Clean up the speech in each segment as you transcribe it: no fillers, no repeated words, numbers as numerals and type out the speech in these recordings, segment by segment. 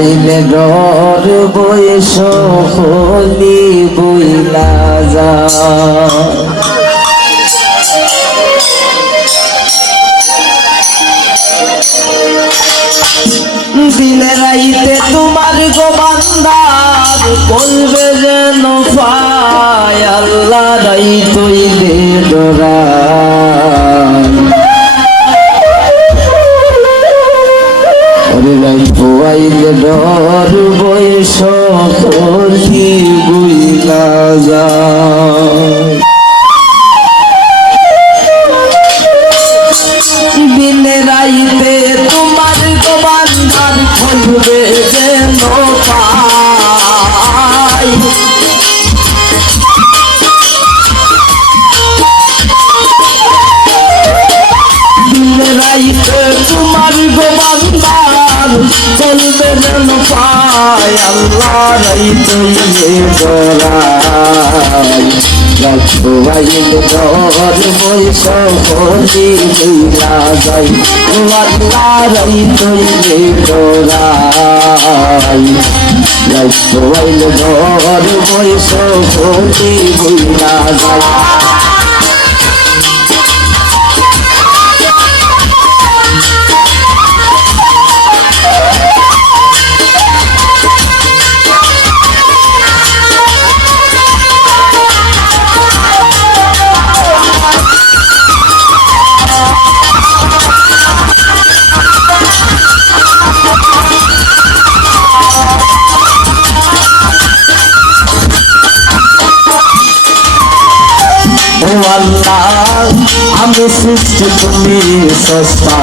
আইলে ডর বয়স হলি বইলা যা দিনে রাইতে তোমার গোবান্দার করবে যেন পায় আল্লাহ রাই তৈলে ডরা আইলে ডর বয়স হলি বইলা যা দিনে রাইতে তোমার গোবান্ধার খুলবে যেন পায় দিনে রাইতে তোমার গোবান্ধার চলবে যেন পায় আল্লাহ রাই তৈলে ডরাই রাখবো আইলে ডর বয়স হলি বইলা যাই আল্লাহ রাই তৈলে ডরাই রাখবো আইলে ডর বয়স হলি বইলা যাই আমি সৃষ্টি তুমি সস্তা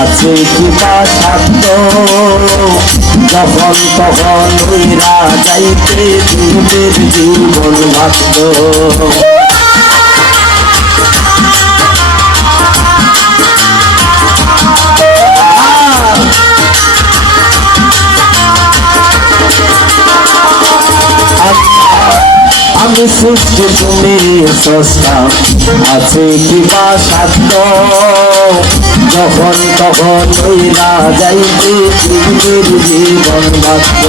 আছে কি বা সাধ্য যখন তখন উইরা যাইতে জীবের জীবন ভাগ্য আমি সৃষ্টি তুমি সস্তা আছে কি বা সাধ্য যখন তখন ওইরা যাইতে জীবের জীবন ভাগ্য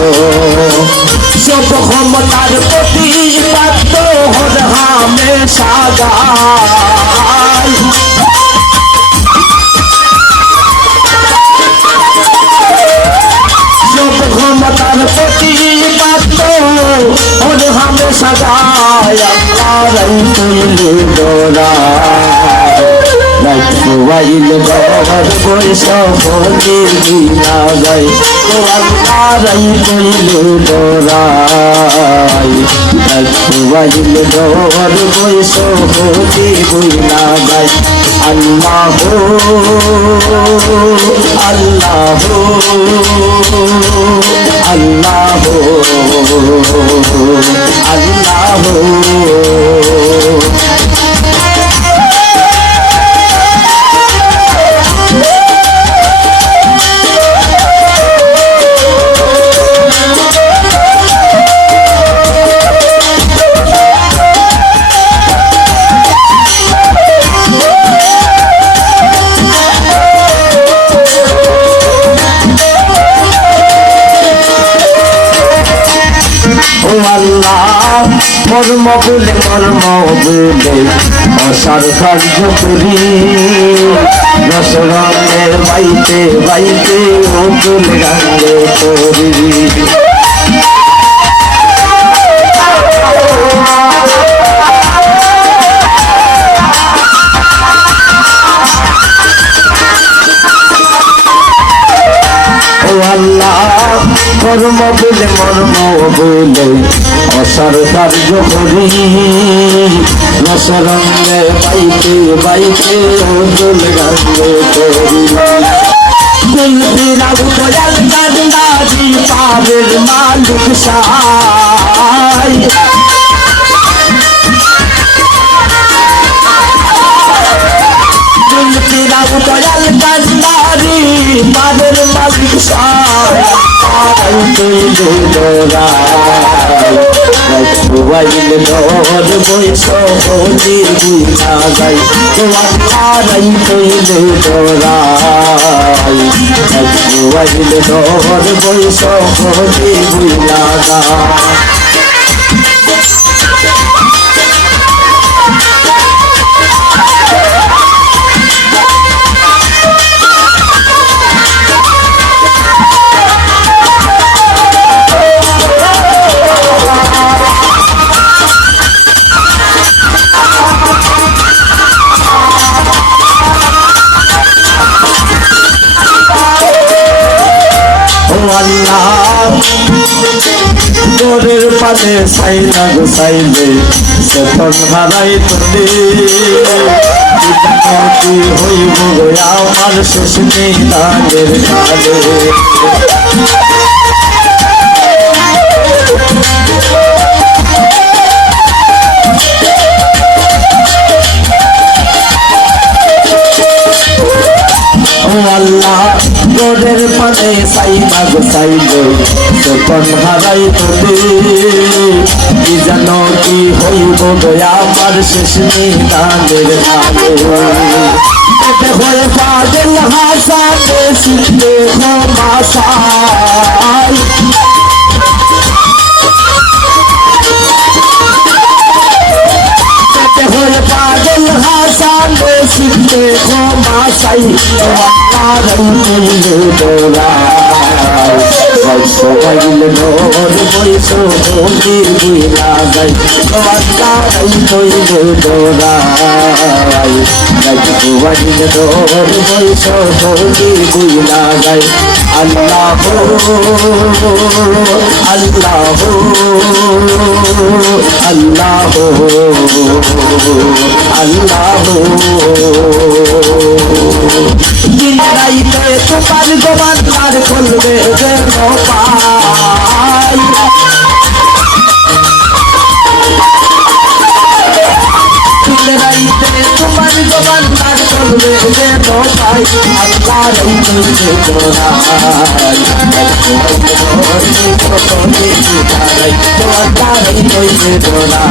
সব ক্ষমতার প্রতি পাত্র হর হামে সাগাই সব ক্ষমতার প্রতি পাত্র হর হামে সাগাই আল্লাহ রাই তৈলে ডরাই রাখবো আইলে ডর বয়স হলি বইলা যাই আল্লাহ রাই তৈলে ডরাই রাখবো আইলে ডর বয়স হলি বইলা যাই আল্লাহ আল্লাহ আল্লাহ আল্লাহ মর্ম বলে অসার কার্য করি রসরঙে বাইতে বাইতে ওগুল গাঙ্গে করি কর্ম বলে মর্ম বলে অসার কার্য করি রসরঙে বাইতে বাইতে ওগুল গাঙ্গে করি কুলবিরাও দয়াল কান্দারি পাবের মালিক সাই কুলবিরাও দয়াল কান্দারি পাবের মালিক সাই আল্লাহ তৈলে দোরাই রাইল দর বৈশ হলি বুইলা যাই তো আল্লাহ তৈলে দোরাই রাইল দর বৈশ হলি বুইলা যাই তোরের পানে সাইনা গোসাইলে সেতন হারাই তোলে কি হইব আমার শেষ নেই তাদের কালে আল্লাহ তোরের পানে সাইনা গোসাইলে যখন হারাই তোলে কি জানো কি হইব আমার শেষ নিদানের কালে হয়ে পাগল হাসাতে শিখতে মাসাই হয়ে পাগল হাসাতে শিখতে মাসাই সবাইল নর বৈশ হলি বুইলা যাই আল্লাহ তৈল দোরাই সবাইল নর বৈশ হলি বুইলা যাই আল্লাহ আল্লাহ আল্লাহ আল্লাহ দিন রাইতে তোমার গোমান তার খুলবে যেন পাই দিন রাইতে তোমার গোমান তার খুলবে যেন পাই আল্লাহ রইতে তোরাই তোরাই